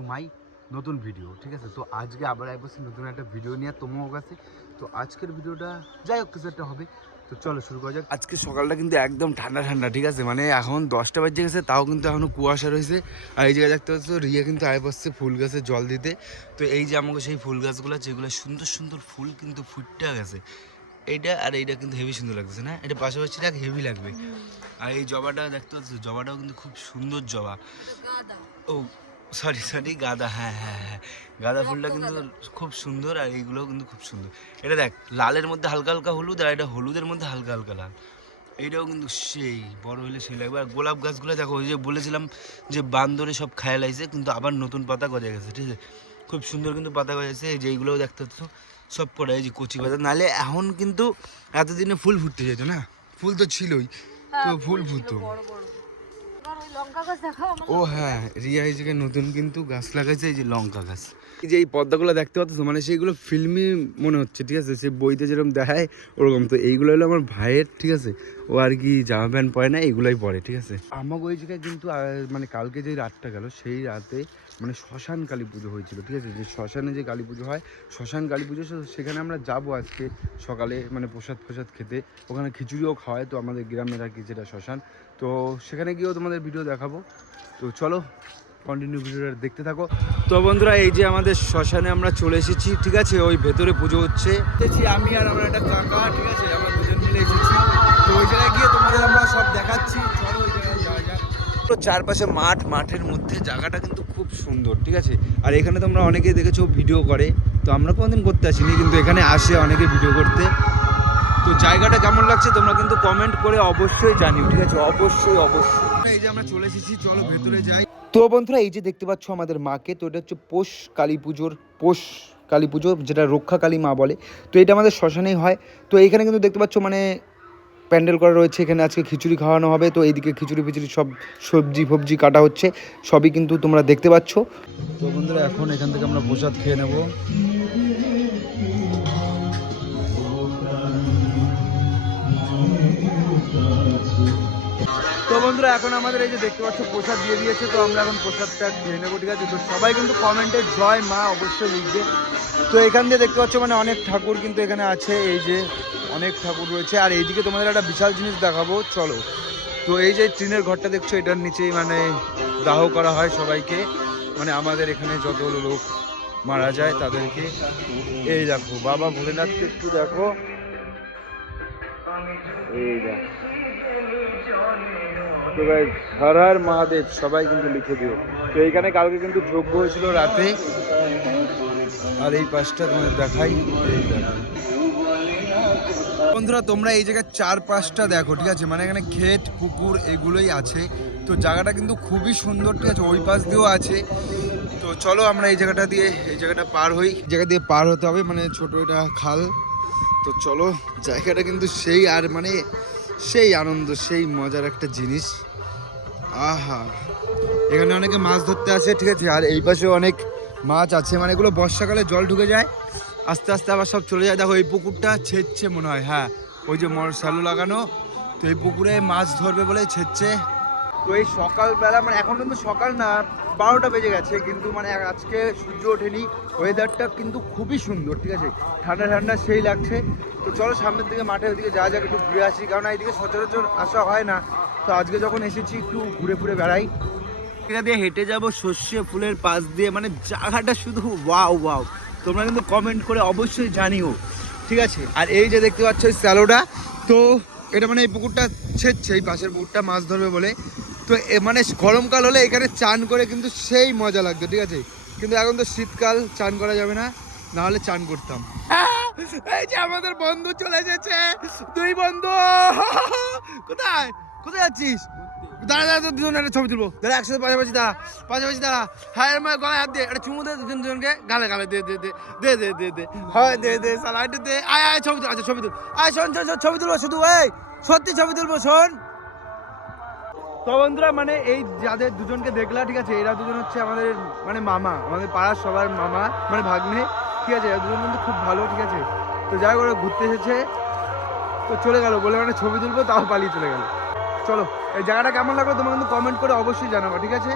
To my নতুন video ঠিক আছে? তো আজকে আবার একবার নতুন একটা ভিডিও নিয়ে তোমার কাছে তো আজকের ভিডিওটা যাই হোক কিছু একটা হবে। তো চলো শুরু করা যাক। আজকে সকালটা কিন্তু একদম ঠান্ডা ঠান্ডা ঠিক আছে? মানে এখন দশটা বাজে গেছে তাও কিন্তু এখনও কুয়াশা রয়েছে। আর এই জায়গায় দেখতে পাচ্ছ রিয়া কিন্তু আয় বসছে ফুল গাছে জল দিতে। তো এই যে আমাকে সেই ফুল গাছগুলো যেগুলো সুন্দর সুন্দর ফুল কিন্তু ফুটতে গেছে। এইটা আর এইটা কিন্তু হেভি সুন্দর লাগতেছে না? এটা পাশাপাশি রাখ হেভি লাগবে। আর এই জবাটা দেখতে পাচ্ছ জবাটাও কিন্তু খুব সুন্দর জবা। ও সরি সরি গাঁদা হ্যাঁ হ্যাঁ হ্যাঁ। গাঁদা ফুলটা কিন্তু খুব সুন্দর আর এইগুলোও কিন্তু খুব সুন্দর। এটা দেখ লালের মধ্যে হালকা হালকা হলুদ আর এটা হলুদের মধ্যে হালকা হালকা লাল। এইটাও কিন্তু সেই বড় হলে সেই লাগবে। আর গোলাপ গাছগুলো দেখো ওই যে বলেছিলাম যে বান্দরে সব খায় লাইছে কিন্তু আবার নতুন পাতা গজে গেছে ঠিক আছে? খুব সুন্দর কিন্তু পাতা গজেছে এই যে এইগুলোও দেখতে পাচ্ছ সব পড়ে এই যে কচি পাতা। নাহলে এখন কিন্তু এতদিনে ফুল ফুটতে যেত না? ফুল তো ছিলই তো ফুল ফুটতো। ও হ্যাঁ রিয়া এই জায়গায় নতুন কিন্তু গাছ লাগাইছে এই যে লঙ্কা গাছ। এই যে এই পদ্মাগুলো দেখতে পাচ্ছ মানে সেইগুলো ফিল্মি মনে হচ্ছে ঠিক আছে? সে বইতে যেরকম দেখায় ওরকম। তো এইগুলো হলো আমার ভাইয়ের ঠিক আছে? ও আর কি জামা প্যান্ট পরে না এইগুলোই পরে ঠিক আছে? আমাকে ওই জায়গায় কিন্তু মানে কালকে যে রাতটা গেল সেই রাতে মানে শ্মশান কালী পুজো হয়েছিল, ঠিক আছে? যে শ্মশানে যে কালী পুজো হয়, শ্মশান কালী পুজো সেখানে আমরা যাব আজকে সকালে মানে প্রসাদ ফসাদ খেতে। ওখানে খিচুড়িও খাওয়ায় তো আমাদের গ্রামের আর কি যেটা শ্মশান। তো সেখানে গিয়েও তোমাদের ভিডিও দেখাবো। তো চলো কন্টিনিউ ভিডিওটা দেখতে থাকো। তো বন্ধুরা, এই যে আমাদের শ্মশানে আমরা চলে এসেছি, ঠিক আছে? ওই ভেতরে পুজো হচ্ছে। আমি আর আমার একটা কাকা, ঠিক আছে? আমরা দুজন মিলে এসেছি। তো ওই জায়গায় গিয়ে তোমাদের আমরা সব দেখাচ্ছি। চলো তো চারপাশে মাঠ, মাঠের মধ্যে জায়গাটা কিন্তু খুব সুন্দর, ঠিক আছে? আর এখানে তোমরা অনেকেই দেখেছ ভিডিও করে, তো আমরা কোনোদিন করতে আসিনি, কিন্তু এখানে আসে অনেকে ভিডিও করতে। তো জায়গাটা কেমন লাগছে তোমরা কিন্তু কমেন্ট করে অবশ্যই জানিও, ঠিক আছে? অবশ্যই অবশ্যই। এই যে আমরা চলে এসেছি, চলো ভেতরে যাই। তো বন্ধুরা, এই যে দেখতে পাচ্ছ আমাদের মাকে, তো এটা হচ্ছে পোষ কালী পুজোর, পোষ কালী পুজো, যেটা রক্ষা কালী মা বলে। তো এটা আমাদের শ্মশানেই হয়। তো এখানে কিন্তু দেখতে পাচ্ছ মানে প্যান্ডেল করা রয়েছে, এখানে আজকে খিচুড়ি খাওয়ানো হবে। তো এইদিকে খিচুড়ি ফিচুড়ি সব সবজি ফবজি কাটা হচ্ছে, সবই কিন্তু তোমরা দেখতে পাচ্ছ। তো বন্ধুরা, এখন এখান থেকে আমরা প্রসাদ খেয়ে নেব। তো বন্ধুরা, এখন আমাদের এই যে দেখতে পাচ্ছ, প্রসাদ দিয়ে দিয়েছে, তো আমরা এখন প্রসাদটা খেয়ে নেব, ঠিক আছে? তো সবাই কিন্তু কমেন্টে জয় মা অবশ্যই লিখবে। তো এখান দিয়ে দেখতে পাচ্ছ মানে অনেক ঠাকুর কিন্তু এখানে আছে, এই যে অনেক ঠাকুর রয়েছে। আর এইদিকে তোমাদের একটা বিশাল জিনিস দেখাবো, চলো। তো এই যে ট্রেনের ঘরটা দেখছ, এটার নিচেই মানে দাহ করা হয় সবাইকে। মানে আমাদের এখানে যত লোক মারা যায় তাদেরকে। এই দেখো, বাবা ভোলেনাথকে একটু দেখো। এই দেখো। হর হর মহাদেব, সবাই কিন্তু লিখে দিও। তো এইখানে কালকে কিন্তু যজ্ঞ হয়েছিল রাতে। আর এই পাশটা তোমাদের দেখাই। বন্ধুরা, তোমরা এই জায়গায় চার পাঁচটা দেখো, ঠিক আছে? মানে এখানে ক্ষেত, পুকুর এগুলোই আছে। তো জায়গাটা কিন্তু খুবই সুন্দর, ঠিক আছে? ওই পাশ দিয়েও আছে। তো চলো আমরা এই জায়গাটা দিয়ে, এই জায়গাটা পার হই। জায়গা দিয়ে পার হতে হবে মানে ছোট এটা খাল। তো চলো, জায়গাটা কিন্তু সেই আর মানে সেই আনন্দ, সেই মজার একটা জিনিস। আহা! এখানে অনেকে মাছ ধরতে আসে, ঠিক আছে? আর এই পাশে অনেক মাছ আছে। মানে এগুলো বর্ষাকালে জল ঢুকে যায়। আস্তে আস্তে আবার সব চলে যায়। দেখো, এই পুকুরটা ছেদছে মনে হয় হ্যাঁ। ওই যে স্যালো লাগানো, তো এই পুকুরে মাছ ধরবে বলে ছেদছে তো এই সকালবেলা মানে এখন কিন্তু সকাল না, বারোটা বেজে গেছে, কিন্তু মানে আজকে সূর্য ওঠেনি ওয়েদারটা কিন্তু খুবই সুন্দর, ঠিক আছে? ঠান্ডা ঠান্ডা সেই লাগছে। তো চলো সামনের দিকে মাঠে ওদিকে যা যাক, একটু ঘুরে আসি, কারণ এইদিকে সচরাচর আসা হয় না। তো আজকে যখন এসেছি, একটু ঘুরে ফুরে বেড়াই। এটা দিয়ে হেঁটে যাব সর্ষে ফুলের পাশ দিয়ে মানে জায়গাটা শুধু ওয়াও ওয়াও তোমরা কিন্তু কমেন্ট করে অবশ্যই জানিও, ঠিক আছে? আর এই যে দেখতে পাচ্ছ এই স্যালোটা তো এটা মানে এই পুকুরটা ছেদছে এই পাশের পুকুরটা মাছ ধরবে বলে। তো মানে গরমকাল হলে এখানে চান করে কিন্তু সেই মজা লাগতো, ঠিক আছে? কিন্তু এখন তো শীতকাল, চান করা যাবে না না হলে চান করতাম। এই যে আমাদের বন্ধু চলে এসেছে দুই বন্ধু! কোথায়? কোথায় যাচ্ছিস? দাঁড়া দাঁড়া তো দুজন একটা ছবি তুলবো। দাঁড়া, একসাথে পাশাপাশি দাঁড়া পাশাপাশি দাঁড়া। হায় আমার গলায় হাত দে একটা চুমু দে, দুজন দুজনকে গালে গালে দে দে দে দে দে দে দে। হয়, দে দে সালা দে। আয় আয়, ছবি তুল আচ্ছা ছবি তুল। আয়, শোন শোন ছবি তুলবো শুধু, এই, সত্যি ছবি তুলবো, শোন। তো বন্ধুরা মানে এই যাদের দুজনকে দেখলা ঠিক আছে, এরা দুজন হচ্ছে আমাদের মানে মামা, আমাদের পাড়ার সবার মামা মানে ভাগ্নে, ঠিক আছে, এরা দুজন কিন্তু খুব ভালো, ঠিক আছে। তো যাই হোক, ওরা ঘুরতে এসেছে। তো চলে গেল, বলে মানে ছবি তুলবো, তাও পালিয়ে চলে গেল। চলো এই জায়গাটা কেমন লাগল তোমরা কিন্তু কমেন্ট করে অবশ্যই জানাব ঠিক আছে?